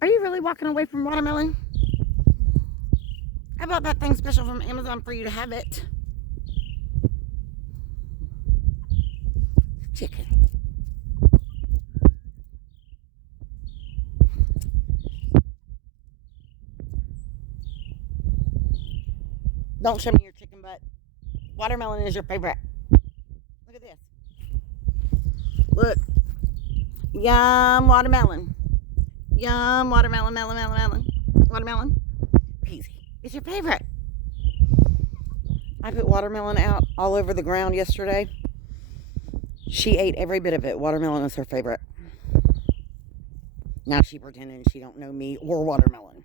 Are you really walking away from watermelon? I bought that thing special from Amazon for you to have it. Chicken. Don't show me your chicken butt. Watermelon is your favorite. Look at this. Look. Yum, watermelon. Yum, watermelon, melon. Watermelon. Easy. It's your favorite. I put watermelon out all over the ground yesterday. She ate every bit of it. Watermelon is her favorite. Now she pretending she don't know me or watermelon.